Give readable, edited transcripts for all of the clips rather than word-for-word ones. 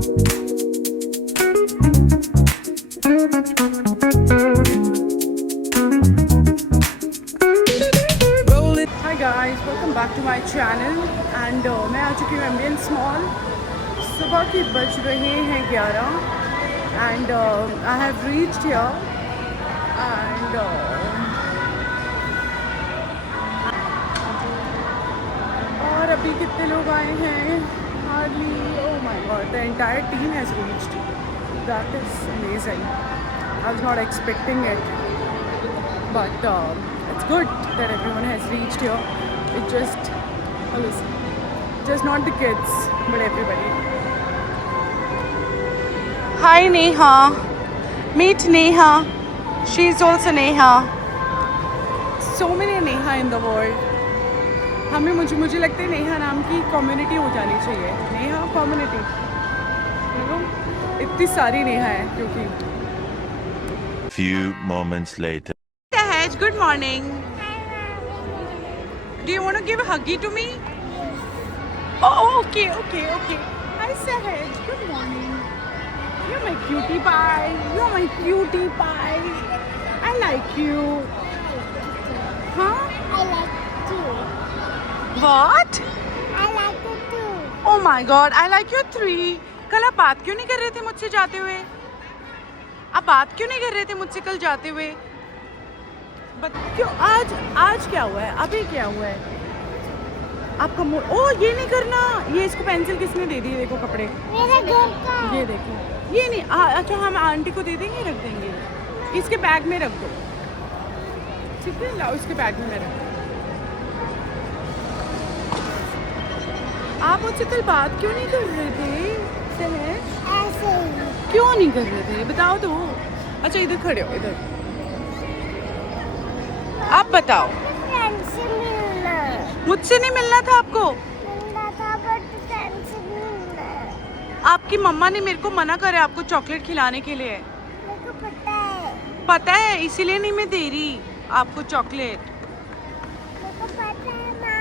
Hi guys, welcome back to my channel and मैं आ चुकी हूँ एम्बियंस मॉल। सुबह के बज रहे हैं 11 and I have reached here and और अभी कितने लोग आए हैं? Hardly, oh my god, the entire team has reached. That is amazing. I was not expecting it, but it's good that everyone has reached here. It just not the kids, but everybody. Hi Neha, meet Neha. She's also Neha. So many Neha in the world. मुझे लगता है नेहा नाम की community हो जानी चाहिए। Neha community, इतनी सारी नेहा है क्योंकि। Few moments later. Sahaj, good morning. Do you want to give a huggy to me? Oh, okay. Hi Sahaj, good morning. You're my cutie pie. I like you. Huh? I like you. What? I like you too. Oh my God, I like you 3. कल आप बात क्यों नहीं कर रहे थे मुझसे जाते हुए? आप बात क्यों नहीं कर रहे थे मुझसे कल जाते हुए? क्यों? आज क्या हुआ है? अभी क्या हुआ है? आपका मूड? ओह, ये नहीं करना। ये इसको पेंसिल किसने दे दी? देखो कपड़े। मेरे घर का। ये देखो। ये नहीं। अच्छा, हम आंटी को दे देंगे, रख देंगे। इसके बैग में रख दो। ठीक है, लाओ इसके बैग में रख दो। आप मुझसे कल बात क्यों नहीं कर रहे थे? ऐसे ही। क्यों नहीं कर रहे थे? बताओ तो। अच्छा, इधर खड़े हो, इधर। आप बताओ। फ्रेंड से मिलना। मुझसे नहीं मिलना था आपको? मिलना था बट फ्रेंड से मिलना। आपकी मम्मा ने मेरे को मना करा आपको चॉकलेट खिलाने के लिए। मेरे को पता है। पता है, इसीलिए नहीं मैं दे रही आपको चॉकलेट। मेरे को पता है माँ।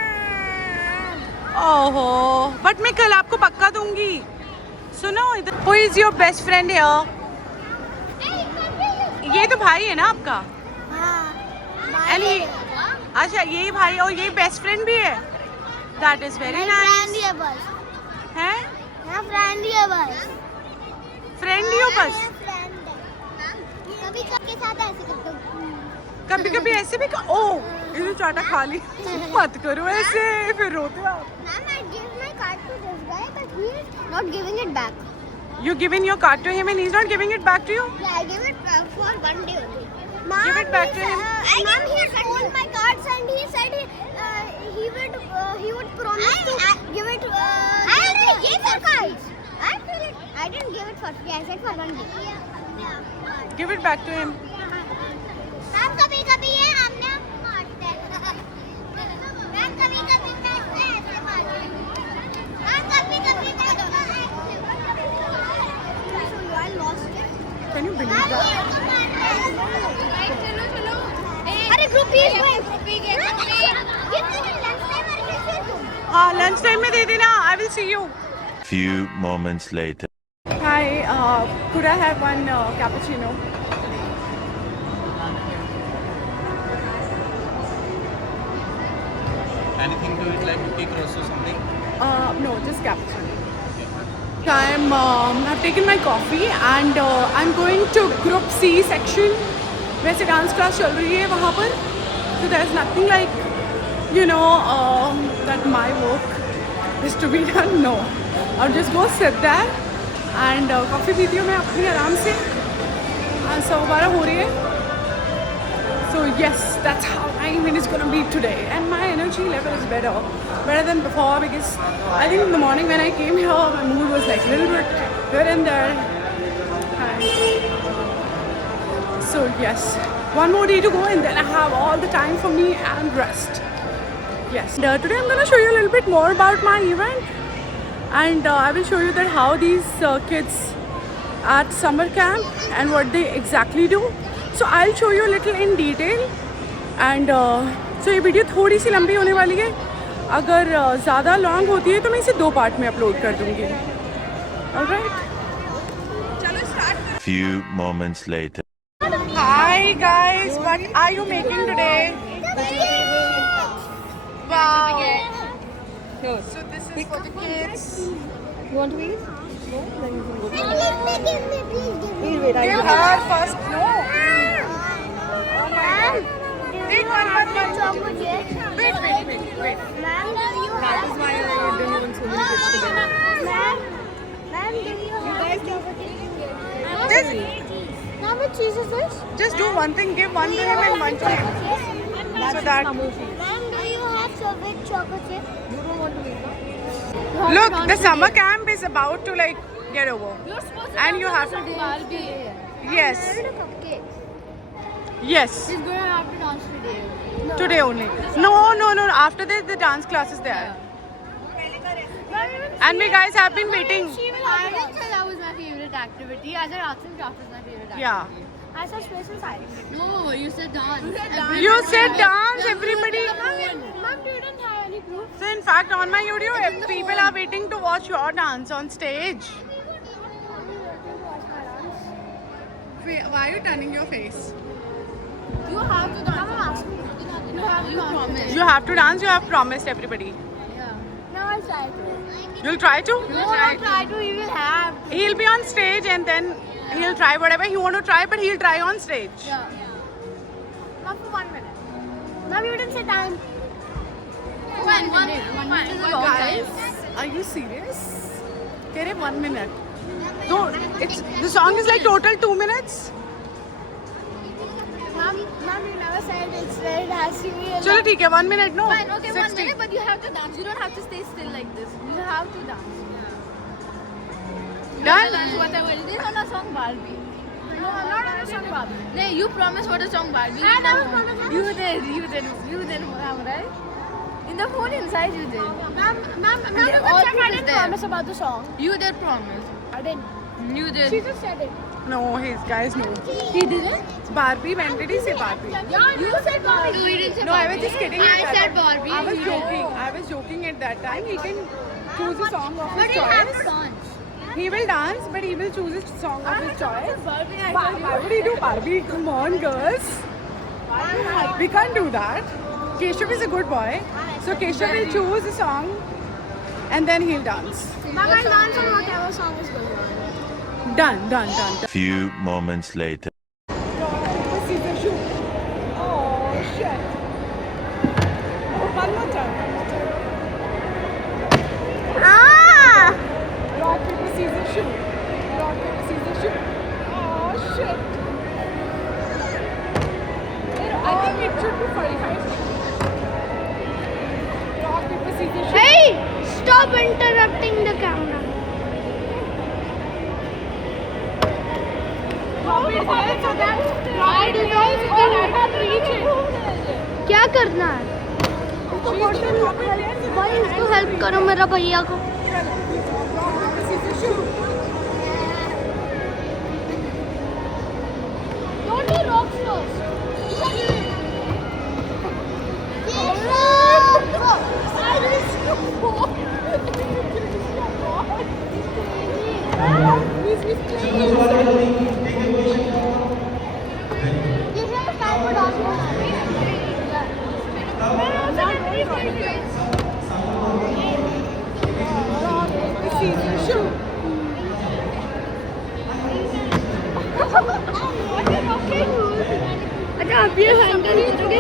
ओहो, बट मैं कल आपको पक्का दूंगी। सुनो इधर। Who is your best friend here? ये तो भाई है ना आपका? हाँ। And he, अच्छा यही भाई और यही बेस्ट फ्रेंड भी है। That is very nice. Friend ही है बस। हैं? हाँ, फ्रेंड ही है बस। फ्रेंड ही हो बस? कभी सबके साथ ऐसे करता हूँ। कभी कभी ऐसे भी ओह, इधर चाटा खा ली। मत करो ऐसे, फिर रोते हो। Ma'am, I gave my card to this guy, but he is not giving it back. You giving your card to him and he's not giving it back to you? Yeah, I gave it for 1 day only. Give it back to him. Ma'am, he stole my cards and he said he would promise to give it. I gave for cards. I didn't give it for free. I said for 1 day. Give it back to him. Ma'am, कभी-कभी ये हमने मारते हैं। Ma'am, कभी-कभी मैं ऐसे मारती हूँ। मैम, कभी-कभी मैं I lost it. Can you believe that? अरे ग्रुप ही है। हाँ, लंच टाइम में दे देना। I will see you. Few moments later. Hi, could I have one cappuccino? Anything to eat like cookie crust or something? No, just cappuccino. I've taken my coffee and I'm going to Group C section. वैसे dance class चल रही है वहाँ पर, so there's nothing like, that my work is to be done. No, I'll just go sit there and coffee पीती हूँ मैं अपनी आराम से। 12:15 हो रही है, so yes, that's how my evening is gonna be today, and my energy level is better than before, because I think in the morning when I came here, my mood was like a little bit here and there. So yes, one more day to go and then I have all the time for me and rest. Yes. And, today I'm going to show you a little bit more about my event, and I will show you that how these kids at summer camp and what they exactly do. So I'll show you a little in detail, and so ये video थोड़ी सी लंबी होने वाली है। अगर ज़्यादा long होती है तो मैं इसे 2 पार्ट में अपलोड कर दूँगी। Alright. Chalo start. Few moments later. Hi guys, what are you making today? Wow. So this is for the kids. You want to eat? No? Then you can go. Give me, please give me. Give her first. No. Take one. Chocolate. Wait. Ma'am, do you have? why you're doing so many kids together. Ma'am, do you have chocolate? Just, How much cheese is this? just do one thing. Give one to him and one to him. So that. Ma'am, do you have chocolate chocolate? You don't want to eat, no? Look, the summer camp is about to like get over. You're supposed And you have to. Barbie. Yes. I ordered a cupcake. Yes. She's going to have to dance today. Today only. No. After this, the dance class is there. And we guys have been waiting. I didn't say that was my favorite activity. I said arts and crafts is my favorite activity. Yeah. I said space and science. No, you said dance. You said dance, everybody. Mom, you didn't have any proof. So in fact, on my video, people are waiting to watch your dance on stage. Why are you turning your face? You have to dance. You promised. You have to dance. You have promised everybody. Yeah. Now I'll try to. You'll try to. No, I'll try to. He will have. He'll be on stage and then he'll try whatever he want to try, but he'll try on stage. Yeah. Not for 1 minute. Mom, you didn't say time. 1 minute. 1 minute is a long Guys, are you serious? Get it 1 minute. No, it's the song is like total 2 minutes. Mom, you never said it has to be. Chalo, theek hai, 1 minute. No. Fine, okay, 1 60. minute, but you have to dance. You don't have to stay still like this. You have to dance. Done. Dance whatever. It is on a song Barbie. No, I'm not on a song Barbie. No, you promised for the song Barbie. I never promised. You did, right? In the phone inside you did. Ma'am, I didn't promise about the song. You did promise. I didn't. You did. She just said it. No, guys, no. He didn't? Barbie, when did he say Barbie? Yeah, you said Barbie. No, you didn't say No, I was just kidding. I said Barbie. I was joking at that time. He can choose a song of his choice. dance. He will dance, but he will choose a song of his choice. Barbie, Why would he do Barbie? Come on, girls. We can't do that. Keshav is a good boy. So Keshav will choose a song and then he'll dance. Mama, I'll dance on whatever song is going on. Done. Few moments later. Oh, shit. One more time. Ah! Rock, paper, scissors, shoot. Rock, paper, scissors, shoot. Oh, shit. I think it should be 45 seconds. Rock, paper, scissors, shoot. Hey! Stop interrupting the camera. क्या करना है? भाई इसको help करो मेरा भैया को. Don't do rocks first. अच्छा आप ये हैंडल ही करोगे?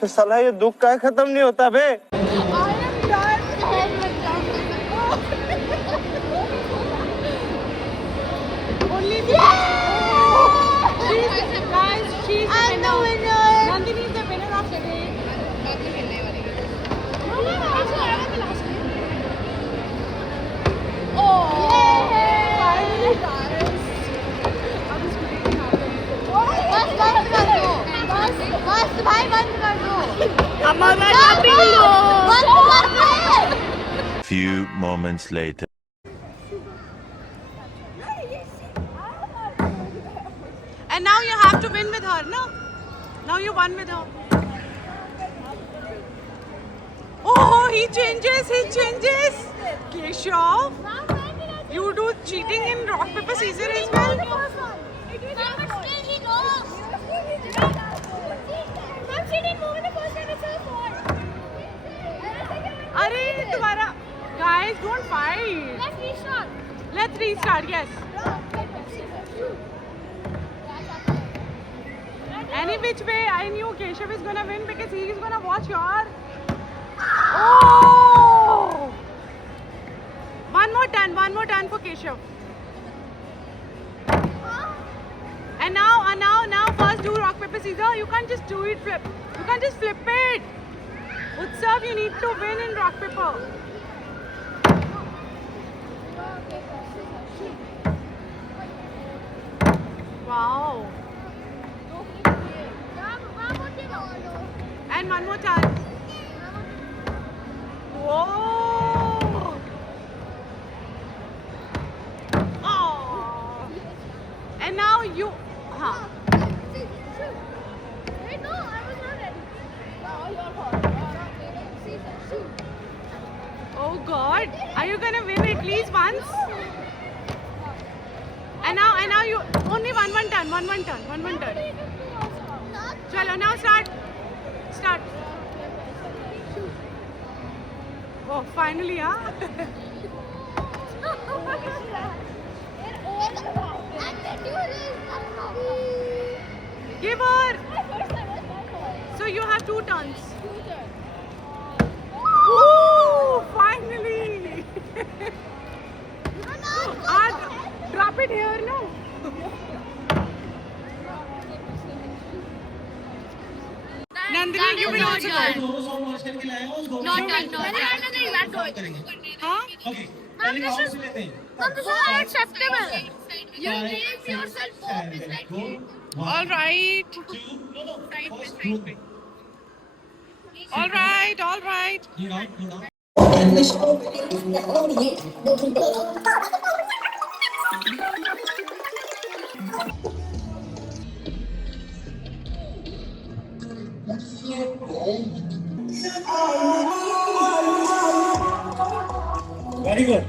तो साला ये दुख का खत्म नहीं होता बे. Only I'm the winner. Nandini is the winner of today. बस भाई बंद कर दो। Few moments later. And now you have to win with her, no? Now you won with her. Oh, he changes. Keshav, you do cheating in rock, paper, scissors as well? Arey, तुम्हारा guys, don't fight. Let's restart. Yes. Any which way, I knew Keshav is gonna win because he is gonna watch your. Oh! One more turn for Keshav. And now, first do rock, paper, scissors. You can't just do it flip. You can't just flip it. Utsav, you need to win in rock, paper. Wow. And one more turn. Whoa. Oh. And now you. Huh. Oh God. Are you gonna win at least once? And now you only one turn. Chalo, now start. Oh, finally, huh? Give her. So you have 2 turns. Ooh, finally. Drop it here, no? Nandini, you will also go. Not done. Huh? This is unacceptable. You name yourself Bob is like All right. Very good.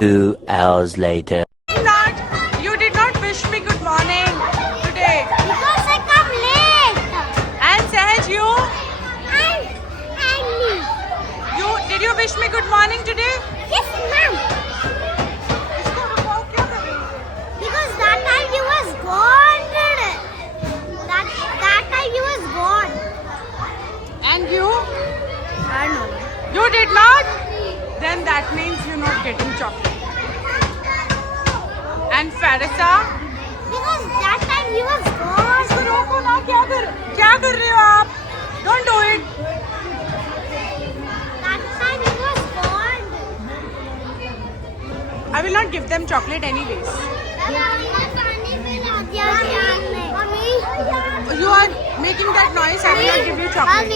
2 hours later. You did not wish me good morning today. because I come late. And Sahaj, you And did you wish me good morning today? yes, ma'am. Because that time you was gone. That time you was gone. And you? I know. You did not? Then that means you're not getting chocolate. And Farisa? Because that time you was gone. इसको रोको ना, क्या कर रहे हो आप? Don't do it. That time you was gone. I will not give them chocolate anyways. You are making that noise. I will not give you chocolate.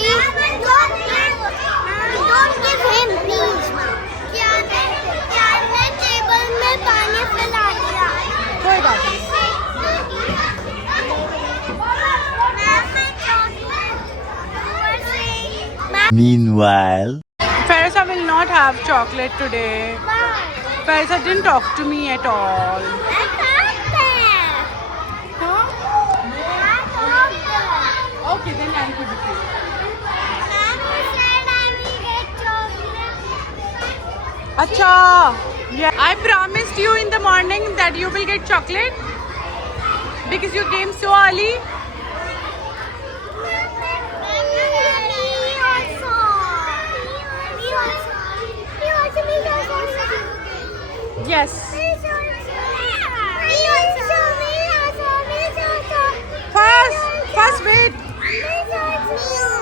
Don't give him, please. क्या ने टेबल में पानी फैला दिया? कोई बात नहीं. Meanwhile. Farisa will not have chocolate today. Farisa didn't talk to me at all. Okay, then I'll give it to you. Acha. Yeah, I promised you in the morning that you will get chocolate because you came so early. Yes. First wait.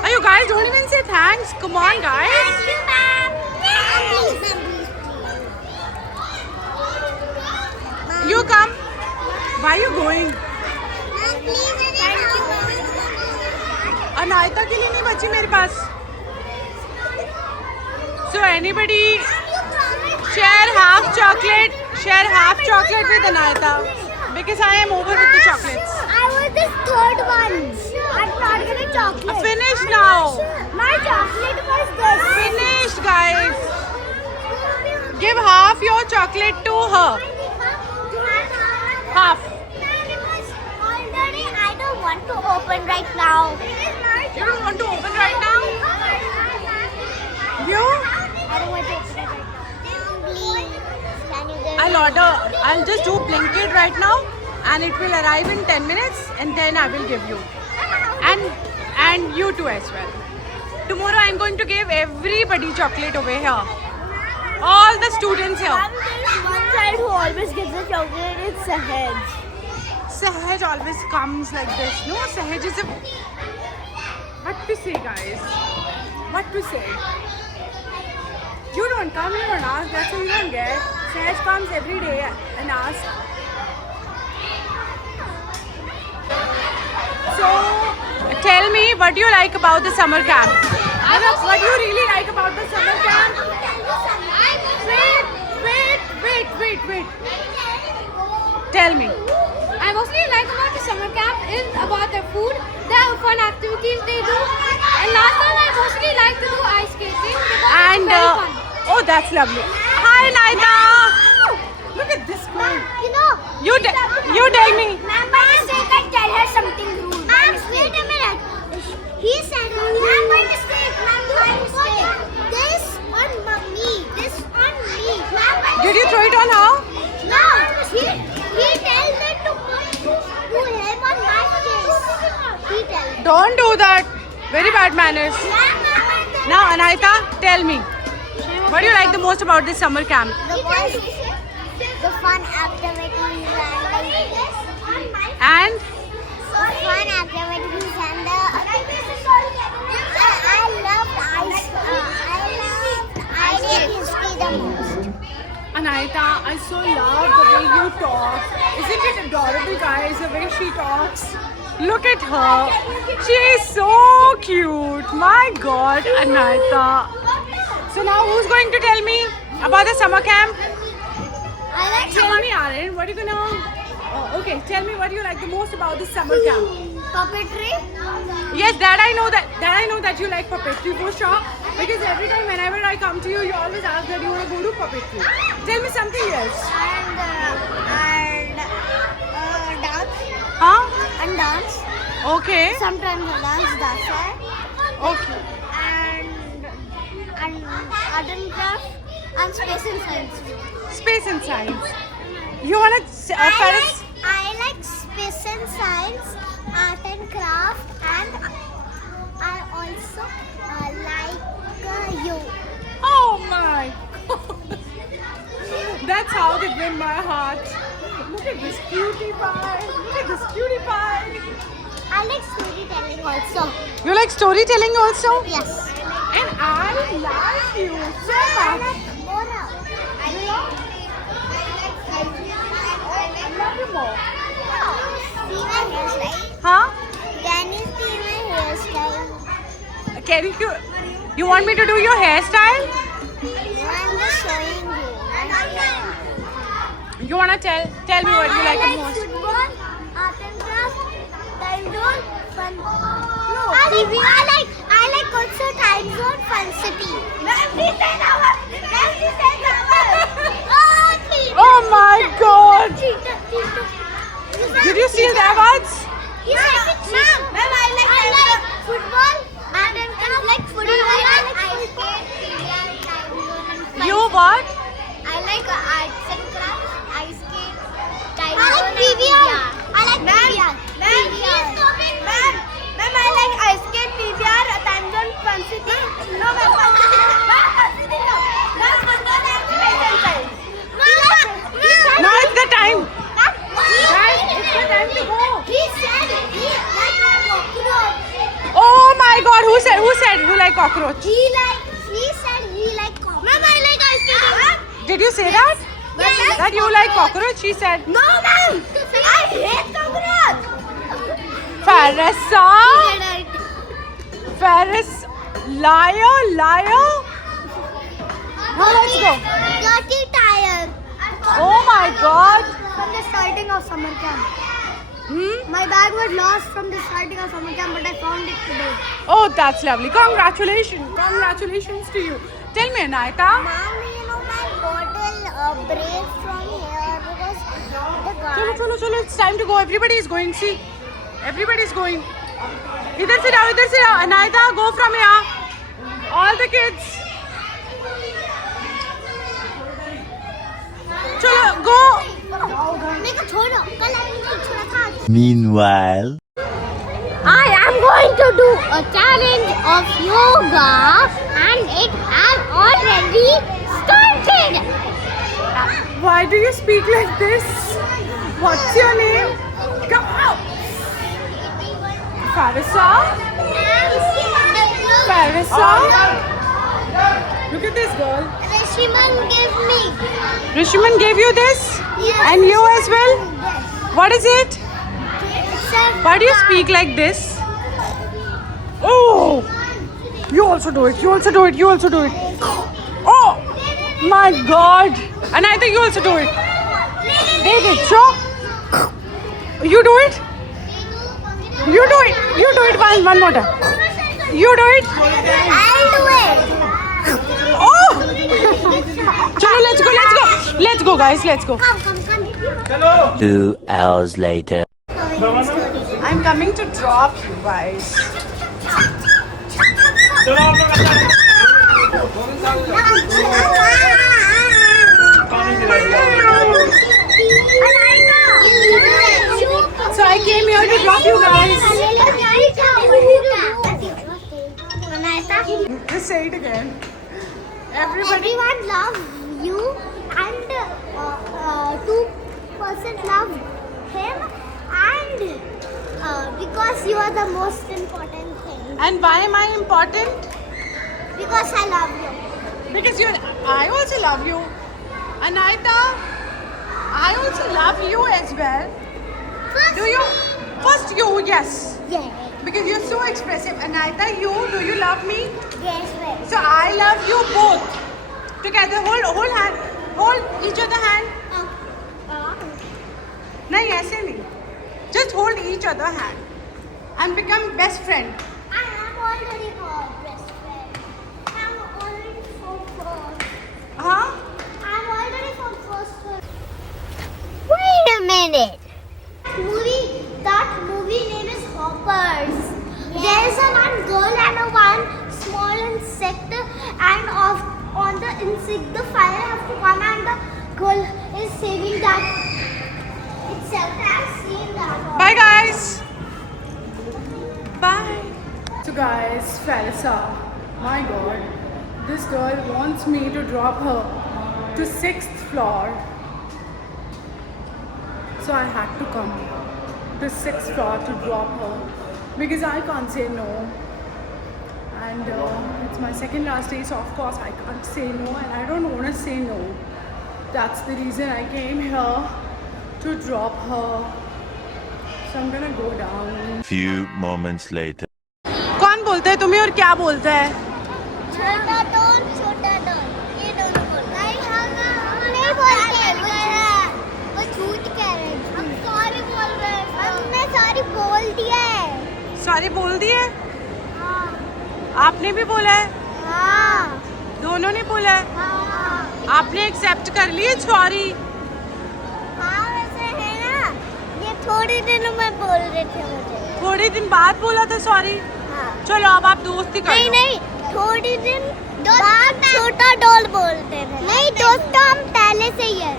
Are you guys don't even say thanks? Come on, guys. You come. Why are you going? Anaita के लिए नहीं बची मेरे पास. So anybody share half chocolate with Anayata because I am over with the chocolates. I was the third one. I'm not getting chocolate. Finish now. My chocolate was this. Finished, guys. Give half your chocolate to her. Half. Already, I don't want to open right now. You don't want to open right now? You? I don't want to open it right now. Please, can you give I'll order. I'll just do Blinkit right now, and it will arrive in 10 minutes, and then I will give you, and you too as well. Tomorrow I'm going to give everybody chocolate over here. All the students here. There's one child who always gives the chocolate. It's Sahaj. Sahaj always comes like this. No, Sahaj is a... What to say, guys? What to say? You don't come, you don't ask. That's what you don't get. Sahaj comes every day and asks. So, tell me, what do you like about the summer camp? What do you really like about the summer camp? Wait. Tell me. I mostly like about the summer camp is about the food, the fun activities they do, and last time I mostly like to do ice skating because And it's very fun. oh, that's lovely. Hi, Naida. Look at this girl. You tell me. Ma'am, by mistake, I tell her something rude. Ma'am, wait a minute. He said, ma'am, by mistake, ma'am, by mistake. This on me. This on me. Ma'am, by Did you mistake. throw it on her? No, he tells me to put him on my face. He tells me. Don't do that. Very bad manners. Ma'am, Now, Anaita, tell me. What do you like the most about this summer camp? the fun activities And the fun activities and the I loved ice history the most. Anaita, I so love the way you talk. Isn't it adorable, guys, the way she talks? Look at her. She is so cute. My God, Anaita. So now who's going to tell me about the summer camp? I like Tell me, Aaron, what are you gonna... Oh, okay, tell me what do you like the most about this summer camp? puppetry. Yes, that I know that you like puppetry for sure. Because every time whenever I come to you, you always ask that you want to go to puppetry. Tell me something else. And dance. Huh? And dance. Okay. Sometimes I dance, that's it. Okay. And art and craft and space and science. Space and science. You wanna Paris? I like space and science, art and craft, and I also like you. Oh my God. That's how they win my heart. Look at this cutie pie. Look at this cutie pie. I like storytelling also. You like storytelling also? Yes. And I like you so I much. like Mona. I love you more. See my hairstyle? Huh? Can you see my hairstyle? Can you want me to do your hairstyle? I'm just showing you. You wanna tell me what you like the most? Football, art and craft, time zone, fun. No, I like also time zone, fun city. Oh my God! Did you steal their words? Ma'am, I like football, art and craft, like football, I like ice skate. You what? I like arts and crafts, ice skate, time zone, PVR. I like PVR. Ma'am, I like ice skate, PVR, time zone, fun city. No, ma'am, fun city no. Ma'am, football and space and science. cockroach. He said he like cockroach. Ma'am, I like ice skating. Did you say that? Yes. That you like cockroach? She said. No, ma'am. I hate cockroach. Farisa. Faris, liar. Now let's go. Dirty tire. Oh my God. From the starting of summer camp. Hmm? My bag was lost from the starting of summer camp, but I found it today. Oh, that's lovely. Congratulations to you. Tell me, Anayata. Ma'am, you know my bottle breaks from here because the guard. Chalo. It's time to go. Everybody is going. See, everybody is going. इधर से जाओ. Anayata, go from here. All the kids. चलो, go. मेरे को छोड़ो. कल आपने छोड़ा था. Meanwhile. I am going to do a challenge of yoga and it has already started. Why do you speak like this? What's your name? Come out. Farisa? Look at this girl. Rishiman gave me. Rishiman gave you this? Yes. And you as well? Yes. What is it? Why do you speak like this? Oh! You also do it. Oh! My God! And I think you also do it. David, show. You do it. You do it one more time. You do it. I'll do it. Oh! Chalo, let's go, guys. Let's go. Come. 2 hours later. I'm coming to drop you guys. So I came here to drop you guys. Just say it again. Everyone loves you and 2% love him and because you are the most important thing. And why am I important? Because I love you. Because I also love you. Anayata, I also love you as well. Do you? First you, yes. Yes. Because you're so expressive. Anayata, do you love me? Yes, well. So I love you both. Together, hold hand. Hold each other hand. No, ऐसे नहीं. Just hold each other hand and become best friend. I am already your best friend. I'm already from first. Huh? I'm already from first. Wait a minute. That movie name is Hoppers. Yes. There is a one girl and a one small insect, and on the insect the fire has to come and the girl is saving that itself. I've seen that. Bye, guys. Bye. So, guys, Farisa, my God, this girl wants me to drop her to 6th floor. So I had to come to 6th floor to drop her because I can't say no. And it's my second last day, so of course I can't say no, and I don't want to say no. That's the reason I came here to drop her. So I'm gonna go down. Few moments later. कौन बोलता है तुम्हें और क्या बोलता है? छोटा don ये दोनों बोलता है। हम नहीं बोलते हैं, वो झूठ कह रहे हैं। हम सॉरी बोल रहे हैं। हमने सॉरी बोल दिया है। सॉरी बोल दिए? हाँ। आपने भी बोला है? हाँ। दोनों ने बोला है? हाँ। आपने एक्सेप्ट कर लिए सॉरी? हाँ वैसे है ना, ये थोड़ी दिनों में बोल रहे थे मुझे। थोड़े दिन बाद बोला था सॉरी? हाँ। चलो अब आप दोस्ती कर लो। नहीं थोड़ी दिन बाद छोटा डॉल बोलते थे। नहीं दोस्त तो हम पहले से ही है।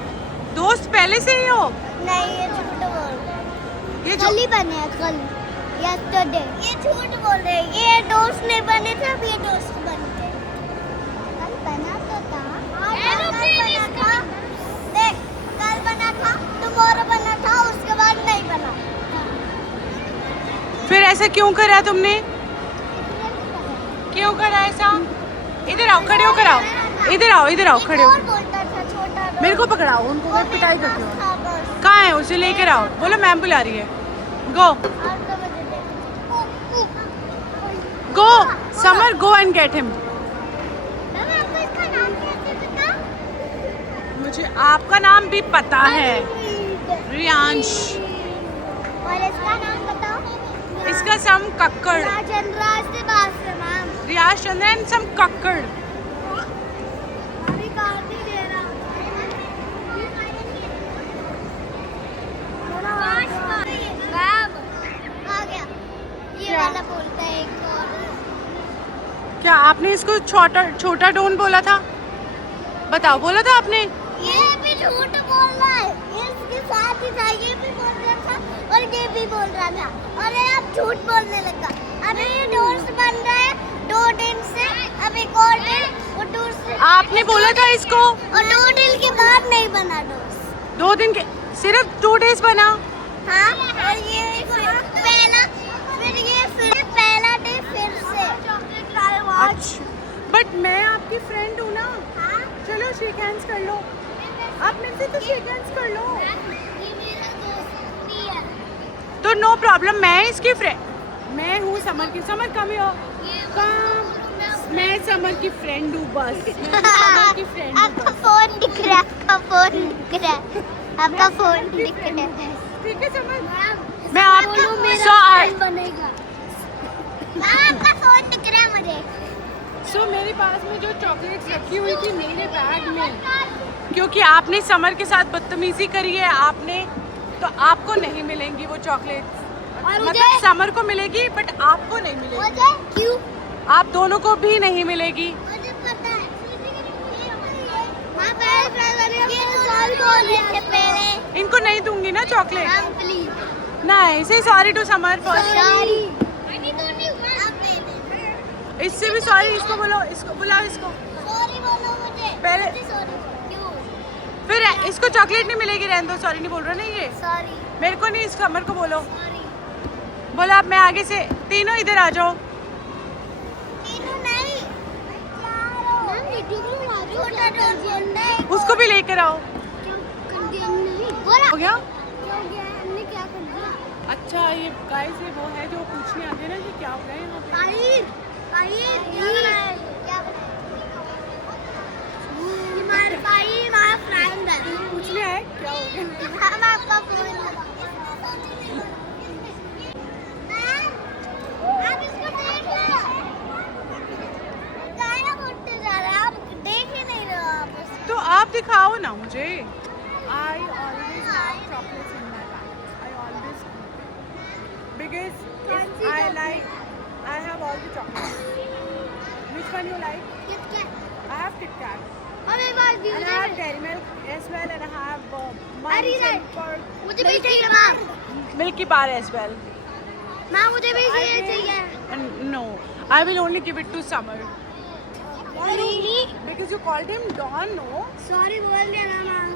दोस्त पहले से ही हो? नहीं ये झूठ बोल रहे हैं। ये कल ही बने हैं, कल yesterday। ये झूठ बोल रहे हैं, ये दोस्त नहीं बने थे, अब ये दोस्त बन गए। कल बना तो था। देख कल बना था, tomorrow बना था, उसके बाद नहीं बना। फिर ऐसा क्यों करा तुमने? क्यों करा ऐसा? इधर आओ, खड़े होकर आओ, इधर आओ, इधर आओ, खड़े और हो। बोलता था छोटा दोस्त। मेरे को पकड़ाओ, उनको मैं पिटाई करती हूँ। था बस। कहाँ है? उसे लेकर आओ, बोलो मैम बुला रही है। गो और तो मुझे देखो। Go Samar, go and get him. Ma'am आपको इसका नाम कैसे पता? मुझे आपका नाम भी पता है, रियांश। और इसका नाम बताओ। इसका सम कक्कड़, राजेंद्र से बात से मैम। रियाज चंद्रन सम कक्कड़। अभी कार्ड नहीं दे रहा। मैम आ गया। ये क्या? वाला बोलता है एक और। क्या आपने इसको छोटा छोटा डोन बोला था? बताओ, बोला था आपने? ये भी झूठ बोल रहा है। ये इसके साथ ही था, ये भी बोल रहा था और ये भी बोल रहा था और ये अब झूठ बोलने लगा। अभी ये दोस्त बन रहा है 2 दिन से, अब एक और दिन और दूसरे आपने बोला था इसको और 2 दिन के बाद नहीं बना दोस्त। 2 दिन के, सिर्फ 2 डेज बना। हाँ और ये पहला, फिर ये फिर पहला डे फिर से चॉकलेट खाए आज। अच्छा, बट मैं आपकी फ्रेंड हूँ ना। हाँ चलो शेक हैंड्स कर लो, आप मेरे से तो शेक हैंड्स कर लो। ये मेरा दोस्त भी है। तो नो प्रॉब्लम, मैं इसकी फ्रेंड, मैं हूँ समर की। समर कम हो, कम। मैं समर की फ्रेंड हूँ बस, मैं समर की फ्रेंड हूँ आपका बस। फोन दिख रहा है, आपका फोन दिख रहा है, आपका फोन दिख रहा है। ठीक है समर, मैं आपका बनेगा। आपका फोन दिख रहा है मुझे। सो मेरे पास में जो चॉकलेट्स रखी हुई थी मेरे बैग में, क्योंकि आपने समर के साथ बदतमीजी करी है आपने, तो आपको नहीं मिलेंगी वो चॉकलेट्स। मतलब समर को मिलेगी बट आपको नहीं मिलेगी। मुझे क्यों? आप दोनों को भी नहीं मिलेगी। मुझे पता है। मैं पहले ये तो सॉरी बोल रहे थे पहले। इनको नहीं दूंगी ना चॉकलेट। Ma'am please. नहीं, say sorry to Samar first. Sorry. इससे भी सॉरी, इसको बोलो, इसको बुलाओ, इसको सॉरी बोलो मुझे। पहले। सॉरी क्यों? फिर इसको चॉकलेट नहीं मिलेगी, रहने दो। सॉरी नहीं बोल रहा ना ये, सॉरी मेरे को नहीं, इस समर को बोलो। सॉरी। बोलो आप, मैं आगे से, तीनों इधर आ जाओ। तीनों नहीं, चारों। छोटा डोर है। उसको भी लेकर आओ। बोला हो गया? क्यों गया? हमने क्या कर दिया? अच्छा, ये गाइस ये वो है जो पूछने आते हैं ना कि क्या हो गया यहाँ पे। आहिर क्या बनाया? क्या बनाया? हमारे भाई हमारा फ्रेंड है। पूछने आए क्या हो गया। हम आपका फोन आप इसको देख लो। गायब होते जा रहा है, आप देख ही नहीं रहे हो आप उसको। तो आप दिखाओ ना मुझे। I always have chocolates in my bag. I always do. Because if I like, I have all the chocolates. Which one you like? Kit Kat। I have Kit Kat. और एक बार भी And I have Dairy Milk as well, and I have Very Mountain nice। Park, मुझे भी चाहिए ma'am. Milky Bar as well. Ma'am मुझे भी I चाहिए। will- and no, I will only give it to Summer. Because you called him Don, no? Sorry बोल दिया ना ma'am.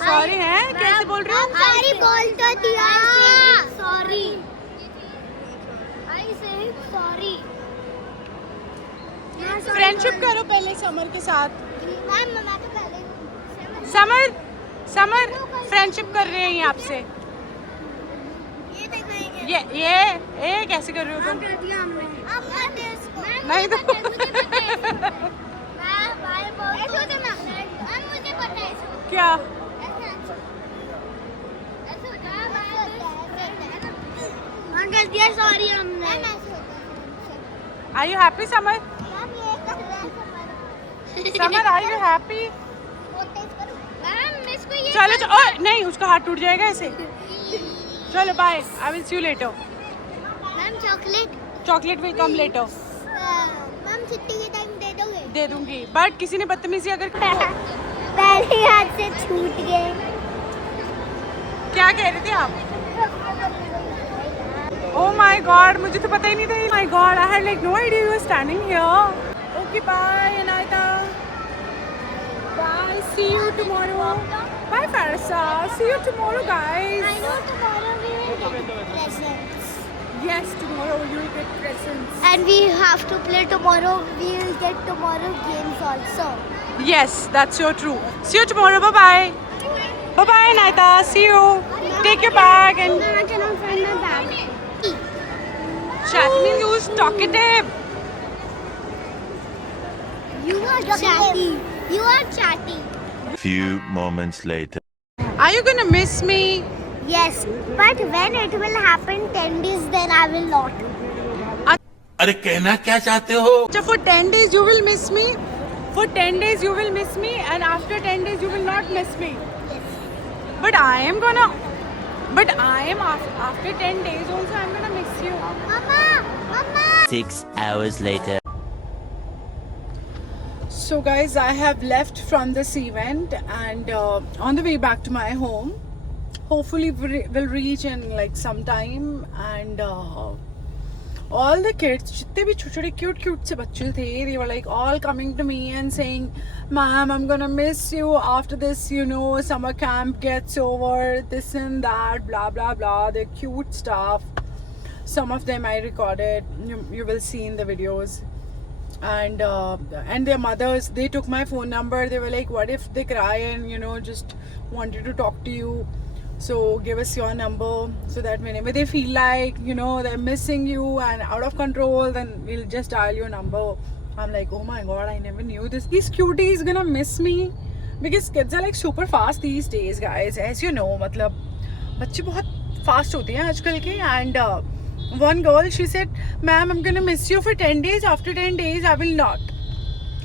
Sorry है? कैसे बोल रहे हो? सॉरी बोल तो दिया। सॉरी। आई से सॉरी। फ्रेंडशिप करो पहले समर के साथ। मैम मैं तो पहले समर, समर फ्रेंडशिप कर रहे हैं ये आपसे। ये देखो ये कैसे कर रहे हो तुम? कर दिया हमने। अब मैं दे इसको। नहीं तो मुझे पता है। मैं भाई बोल ऐसे होता ना। मैम मुझे पता है इसको। क्या? कर दिया सॉरी हमने। Are you happy, Summer? Summer, are you happy? चलो चलो, ओए नहीं, उसका हाथ टूट जाएगा ऐसे। चलो bye, I will see you later. Ma'am chocolate. Chocolate will come later. Ma'am छुट्टी के टाइम दे दोगे? दे दूंगी, बट किसी ने बदतमीजी अगर पहले हाथ से छूट गए। क्या कह रहे थे आप? Oh my God, मुझे तो पता ही नहीं था। My God, I had like no idea you were standing here. Okay, bye, Anita. Bye, see you tomorrow. Bye, Farsa. See you tomorrow, guys. I know tomorrow we will get presents. Yes, tomorrow you'll get presents. And we have to play tomorrow. We'll get tomorrow games also. Yes, that's so true. See you tomorrow. Bye bye. Bye bye, Naita. See you. Take your bag and. I cannot find my bag. Chatting news talkative. You are chatty. You are chatty. Few moments later. Are you gonna miss me? Yes, but when it will happen 10 days, then I will not. अरे कहना क्या चाहते हो? So for 10 days you will miss me. For 10 days you will miss me, and after 10 days you will not miss me. But I am gonna. But I am after 10 days also I'm gonna miss you. Mama, Mama. 6 hours later. So guys, I have left from this event and on the way back to my home. Hopefully we'll reach in like some time, and all the kids, जितने भी छोटे cute से बच्चे थे, they were like all coming to me and saying, "Ma'am, I'm gonna miss you after this, you know, summer camp gets over, this and that, blah blah blah." The cute stuff. Some of them I recorded. You will see in the videos. And their mothers, they took my phone number. They were like, "What if they cry and, you know, just wanted to talk to you? So give us your number so that whenever they feel like, you know, they're missing you and out of control, then we'll just dial your number." I'm like, oh my god, I never knew this. This cutie is gonna miss me because kids are like super fast these days, guys. As you know, मतलब बच्चे बहुत fast होते हैं आजकल के. And one girl, she said, "Ma'am, I'm gonna miss you for 10 days. After 10 days, I will not."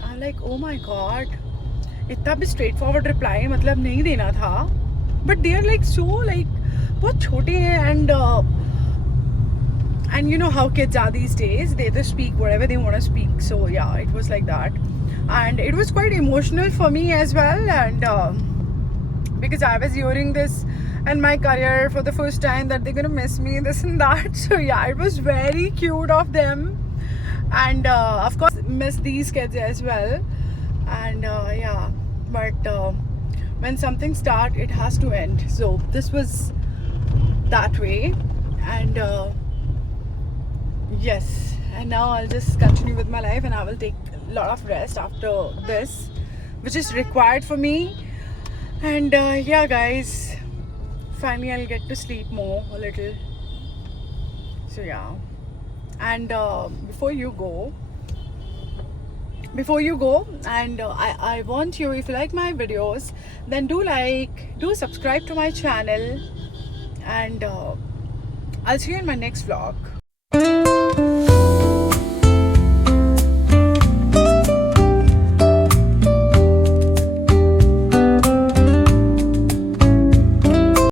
I'm like, oh my god, इतना भी straightforward reply मतलब नहीं देना था. But they are like so like बहुत छोटे हैं, and you know how kids are these days. They just speak whatever they want to speak. So yeah, it was like that, and it was quite emotional for me as well. And because I was hearing this in my career for the first time that they're gonna miss me, this and that. So yeah, it was very cute of them, and of course miss these kids as well. And yeah, but when something starts, it has to end. So this was that way, and yes, and now I'll just continue with my life, and I will take a lot of rest after this, which is required for me. And yeah guys, finally I'll get to sleep more a little. So yeah, and before you go, and I want you, if you like my videos, then do subscribe to my channel, and I'll see you in my next vlog.